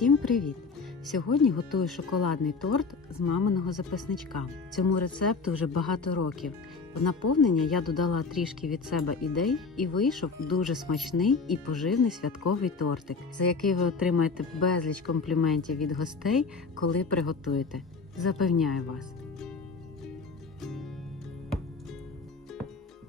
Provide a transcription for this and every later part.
Всім привіт! Сьогодні готую шоколадний торт з маминого записничка. Цьому рецепту вже багато років. В наповнення я додала трішки від себе ідей і вийшов дуже смачний і поживний святковий тортик, за який ви отримаєте безліч компліментів від гостей, коли приготуєте. Запевняю вас.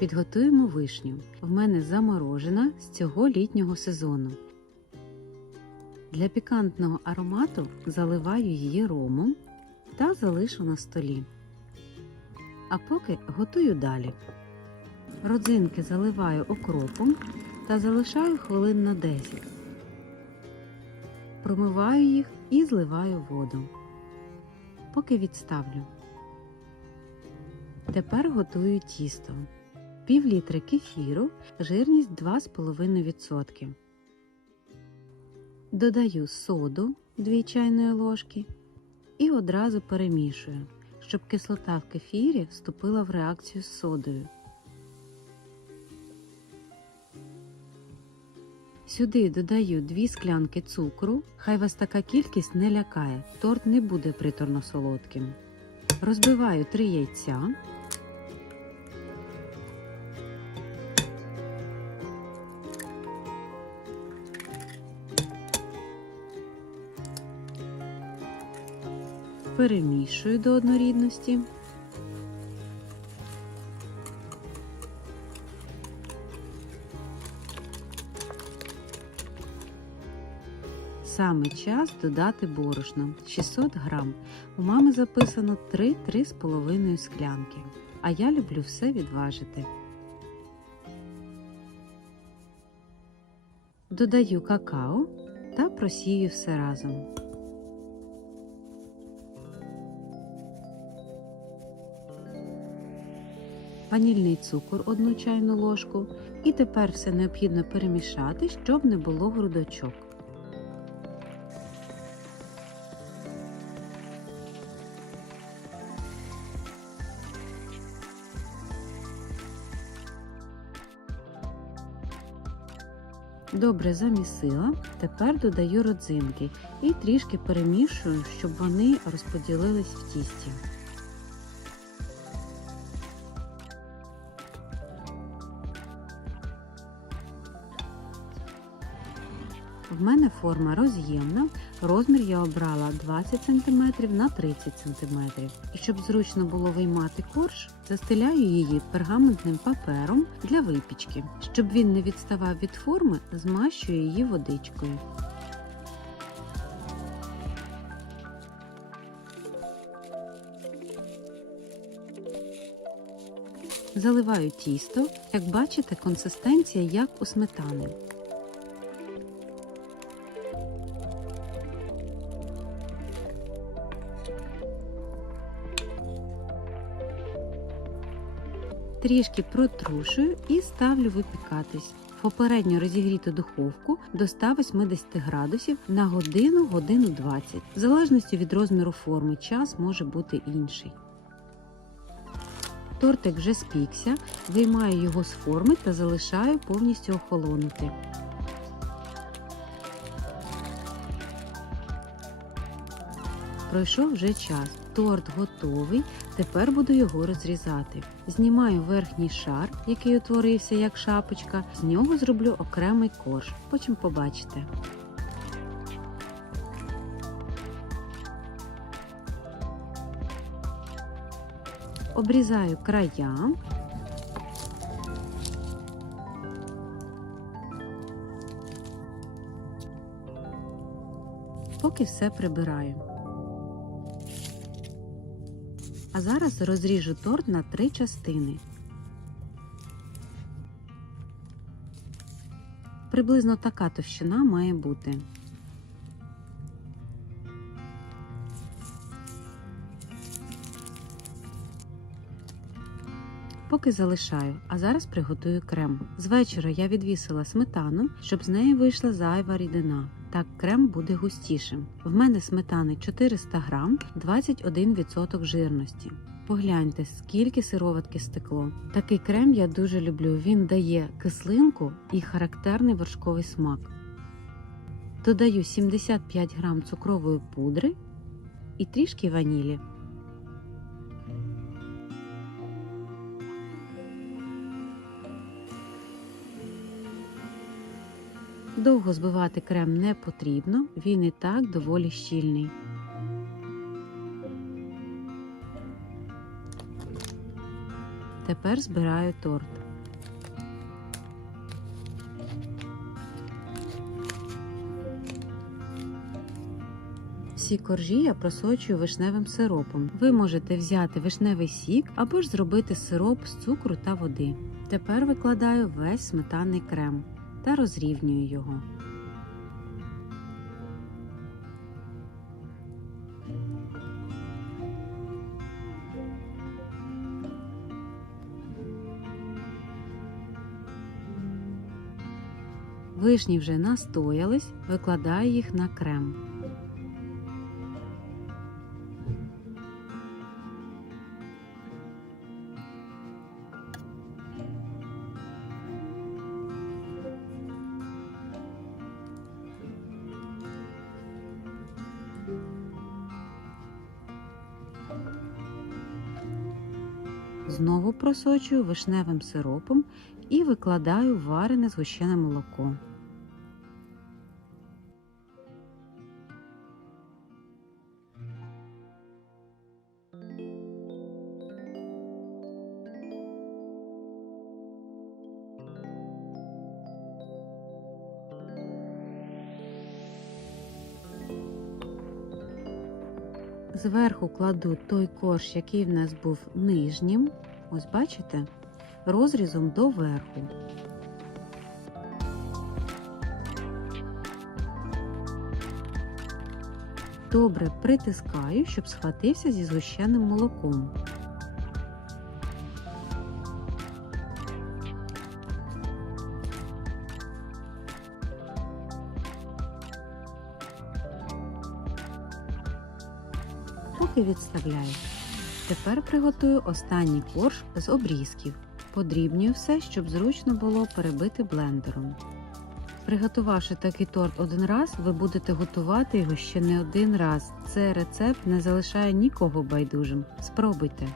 Підготуємо вишню. В мене заморожена з цього літнього сезону. Для пікантного аромату заливаю її ромом та залишу на столі. А поки готую далі. Родзинки заливаю окропом та залишаю хвилин на 10. Промиваю їх і зливаю воду. Поки відставлю. Тепер готую тісто. Пів літри кефіру, жирність 2,5%. Додаю соду 2 чайної ложки і одразу перемішую, щоб кислота в кефірі вступила в реакцію з содою. Сюди додаю 2 склянки цукру, хай вас така кількість не лякає, торт не буде приторно солодким. Розбиваю 3 яйця. Перемішую до однорідності. Саме час додати борошно 600 грам. У мами записано 3-3,5 склянки. А я люблю все відважити. Додаю какао та просію все разом. Ванільний цукор 1 чайну ложку. І тепер все необхідно перемішати, щоб не було грудочок. Добре замісила, тепер додаю родзинки і трішки перемішую, щоб вони розподілились в тісті. В мене форма роз'ємна, розмір я обрала 20 см на 30 см. І щоб зручно було виймати корж, застеляю її пергаментним папером для випічки. Щоб він не відставав від форми, змащую її водичкою. Заливаю тісто, як бачите, консистенція як у сметани. Трішки протрушую і ставлю випікатись попередньо розігріту духовку до 180 градусів на годину годину 20. В залежності від розміру форми час може бути інший. Тортик вже спікся, виймаю його з форми та залишаю повністю охолонути. Пройшов вже час. Торт готовий, тепер буду його розрізати. Знімаю верхній шар, який утворився як шапочка, з нього зроблю окремий корж, потім побачите. Обрізаю края. Поки все прибираю. А зараз розріжу торт на три частини. Приблизно така товщина має бути. Поки залишаю, а зараз приготую крем. З вечора я відвісила сметану, щоб з неї вийшла зайва рідина. Так крем буде густішим. В мене сметани 400 грам, 21% жирності. Погляньте, скільки сироватки стекло. Такий крем я дуже люблю. Він дає кислинку і характерний вершковий смак. Додаю 75 грам цукрової пудри і трішки ванілі. Довго збивати крем не потрібно, він і так доволі щільний. Тепер збираю торт. Всі коржі я просочую вишневим сиропом. Ви можете взяти вишневий сік або ж зробити сироп з цукру та води. Тепер викладаю весь сметанний крем та розрівнюю його. Вишні вже настоялись, викладаю їх на крем. Знову просочую вишневим сиропом і викладаю варене згущене молоко. Зверху кладу той корж, який в нас був нижнім. Ось бачите, розрізом до верху. Добре притискаю, щоб схватився зі згущеним молоком. Поки відставляю. Тепер приготую останній корж з обрізків. Подрібнюю все, щоб зручно було перебити блендером. Приготувавши такий торт один раз, ви будете готувати його ще не один раз. Цей рецепт не залишає нікого байдужим. Спробуйте!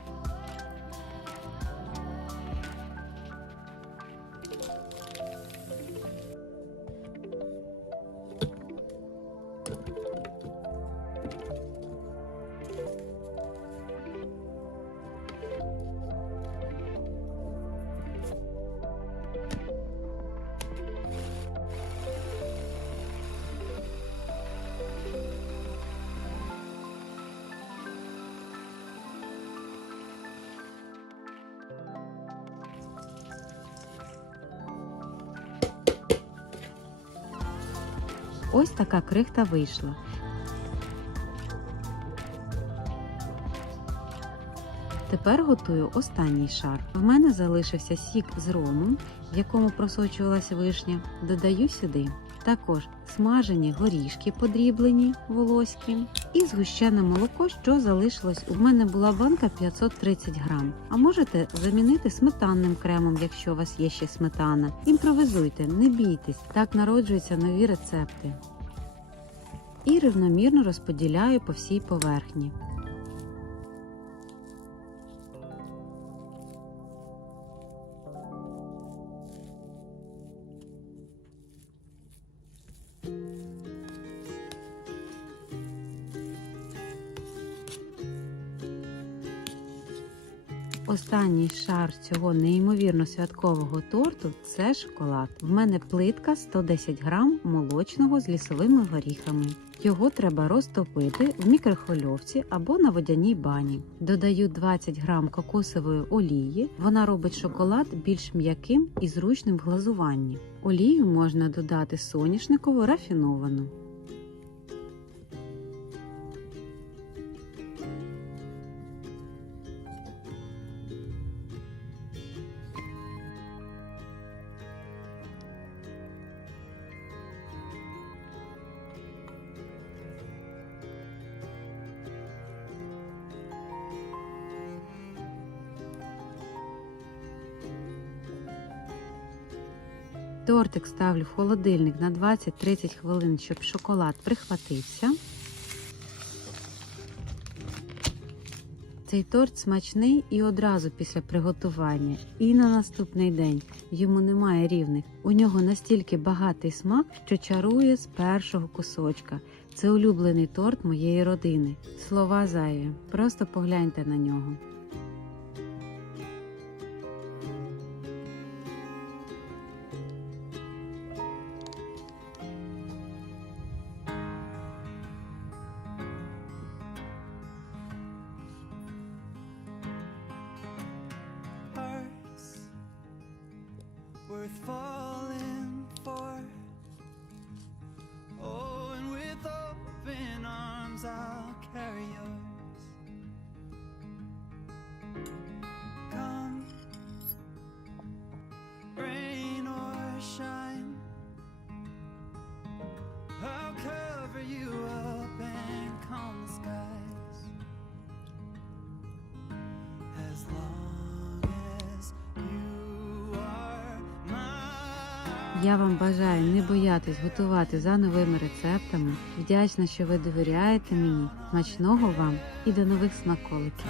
Ось така крихта вийшла. Тепер готую останній шар. В мене залишився сік з ромом, в якому просочувалася вишня. Додаю сюди. Також смажені горішки подріблені волоські і згущене молоко, що залишилось. У мене була банка 530 грам. А можете замінити сметанним кремом, якщо у вас є ще сметана. Імпровизуйте, не бійтесь, так народжуються нові рецепти. І рівномірно розподіляю по всій поверхні. Останній шар цього неймовірно святкового торту це шоколад. В мене плитка 110 грам молочного з лісовими горіхами. Його треба розтопити в мікрохвильовці або на водяній бані. Додаю 20 грам кокосової олії. Вона робить шоколад більш м'яким і зручним в глазуванні. Олію можна додати соняшникову рафіновану. Тортик ставлю в холодильник на 20-30 хвилин, щоб шоколад прихватився. Цей торт смачний і одразу після приготування, і на наступний день йому немає рівних. У нього настільки багатий смак, що чарує з першого кусочка. Це улюблений торт моєї родини. Слова зайві, просто погляньте на нього. Worth falling Я вам бажаю не боятись готувати за новими рецептами. Вдячна, що ви довіряєте мені. Смачного вам і до нових смаколиків!